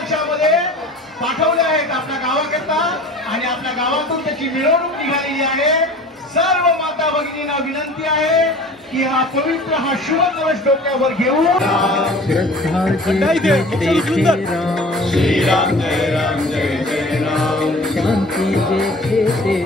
वर्षामध्ये पाठवले आहेत आपल्या गावाकरता आणि आपल्या गावातून त्याची मिरवणूक निघालेली आहे। सर्व माता भगिनींना विनंती आहे की हा पवित्र हा शुभ कलश डोक्यावर घेऊन श्रीराम जय राम जय जय राम शांती जय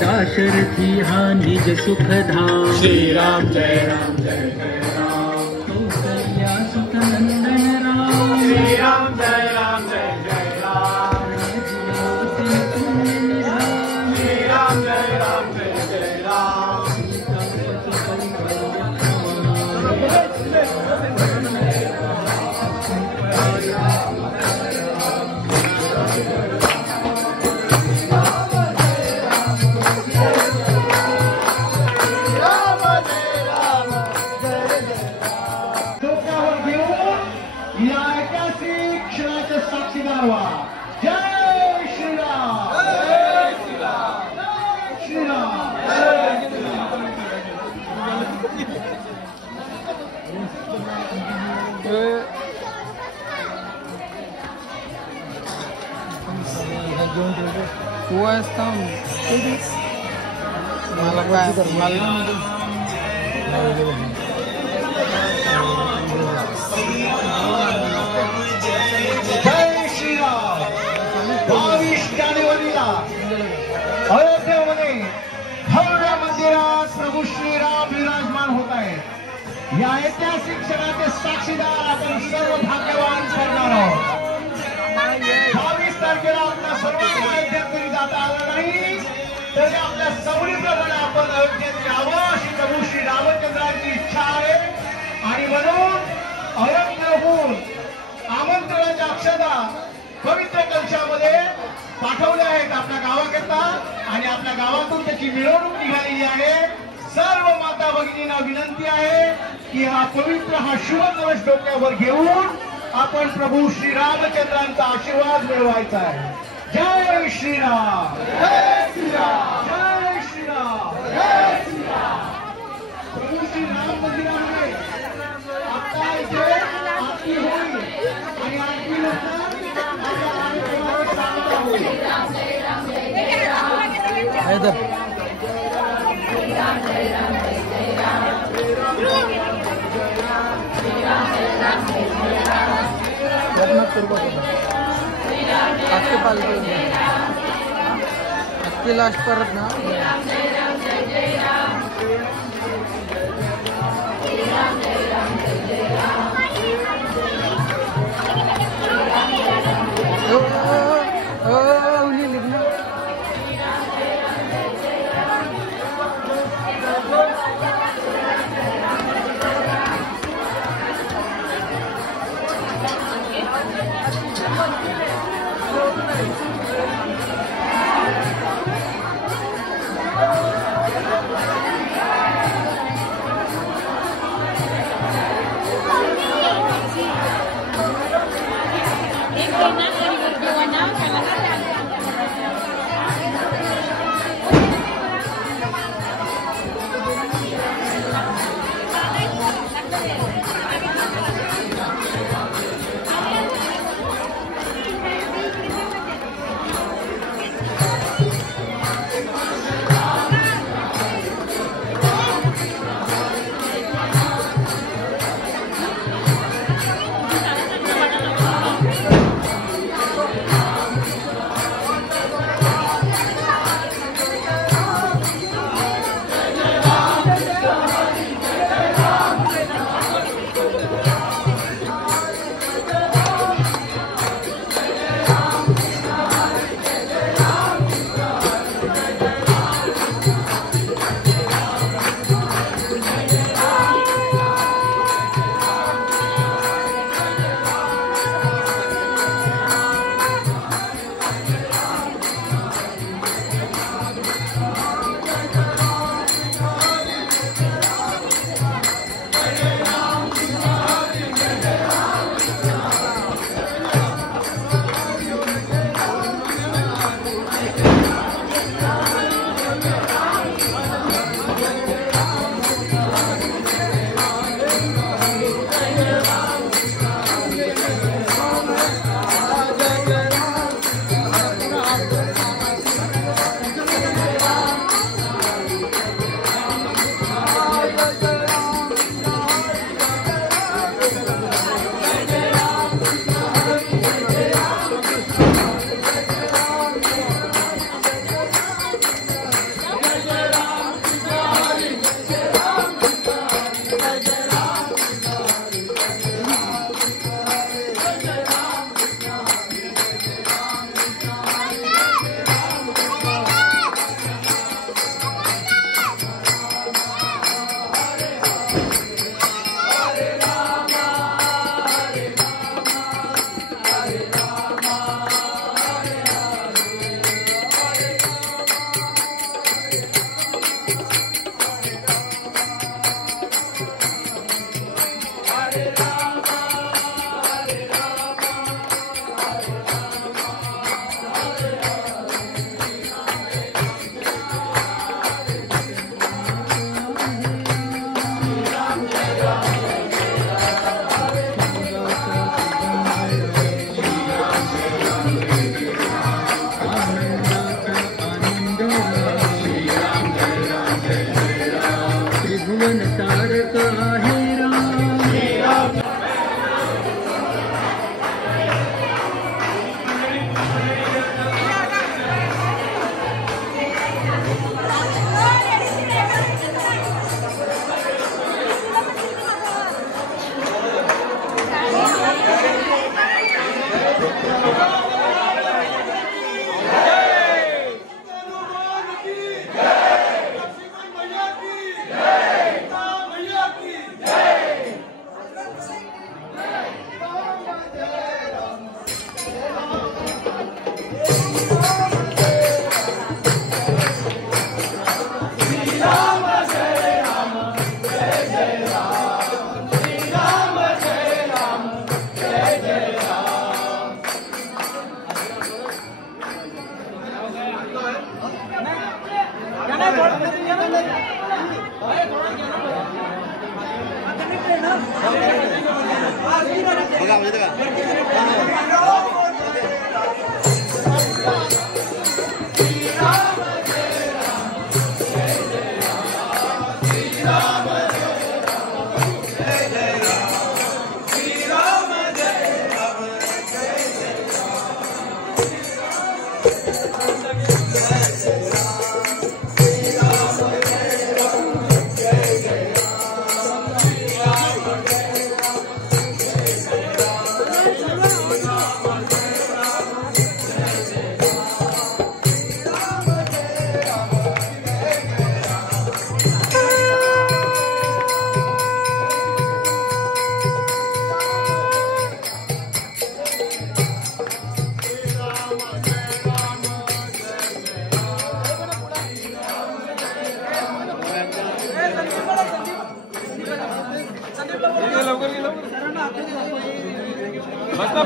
दाशरथी हा निज सुख धाम श्रीराम जय राम जय जय राम कौसल्या सुत नंदन राम श्रीराम जय राम जय जय राम श्रीराम जय राम जय जय राम जय श्रीराम 22 जानेवारीला अयोध्येमध्ये भव्य मंदिरात प्रभू श्रीराम विराजमान होता। ऐतिहासिक क्षणाचे साक्षीदार आपण सर्व भाग्यवान ठरणार आहोत. 22 तारखेला आपल्या सर्वांना अयोध्येत जरी जाता आलं नाही तरी आपल्या सवडीप्रमाणे आपण अयोध्येत यावं अशी प्रभू श्री रामचंद्रांची इच्छा आहे. आणि म्हणून अयोध्येहून आमंत्रणाच्या अक्षता पवित्र कलशामध्ये पाठवल्या आहेत आपल्या गावाकरता आणि आपल्या गावातून त्याची मिरवणूक निघालेली आहे. सर्व माता भगिनींना विनंती आहे की हा पवित्र हा शुभ कलश डोक्यावर घेऊन आपण प्रभू श्री रामचंद्रांचा आशीर्वाद मिळवायचा आहे. जय श्रीराम, जय श्रीराम, जय श्रीराम, जय श्रीराम. प्रभू श्री राम मंदिरामध्ये आता इथे आरती होईल आणि आरती नंतर आपल्या कार्यक्रमाची सांगता होईल. अक्की लास्ट परत ना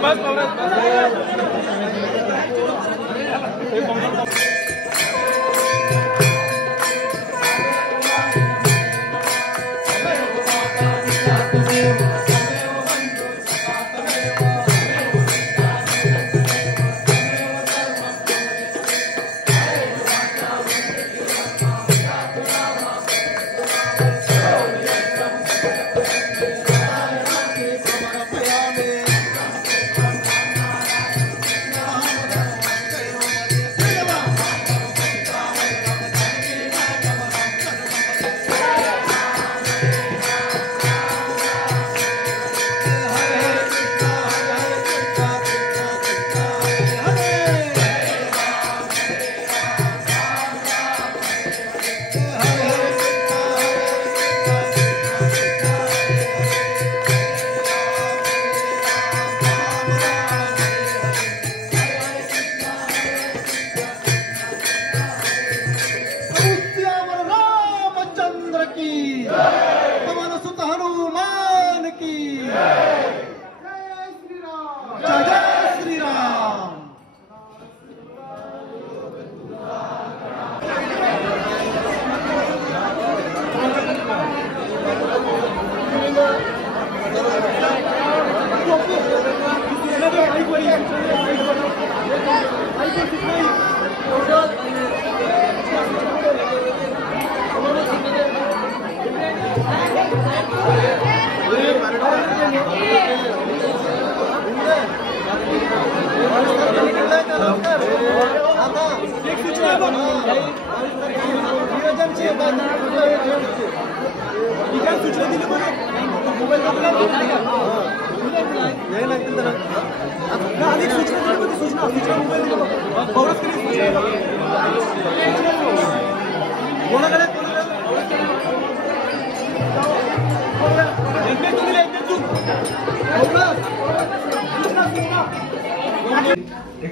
एक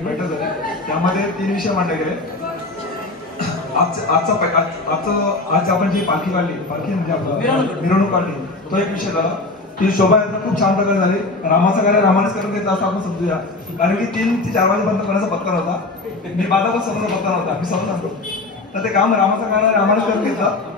बैठक झाली त्यामध्ये 3 विषय मांडले गेले. आज आपण जी पालखी म्हणजे आपलं मिरवणूक काढली तो एक विषय झाला. ती शोभायात्रा खूप छान प्रकारे झाली. रामाचं कार्य रामानेच करून घेतलं असं आपण समजूया, कारण की 3 ते 4 वाजेपर्यंत करण्याचा पत्ता होता. मी 12 वाजता पत्ता नव्हता, मी समजून सांगतो. तर ते काम रामाचं कार्य रामानेच करून घेतलं.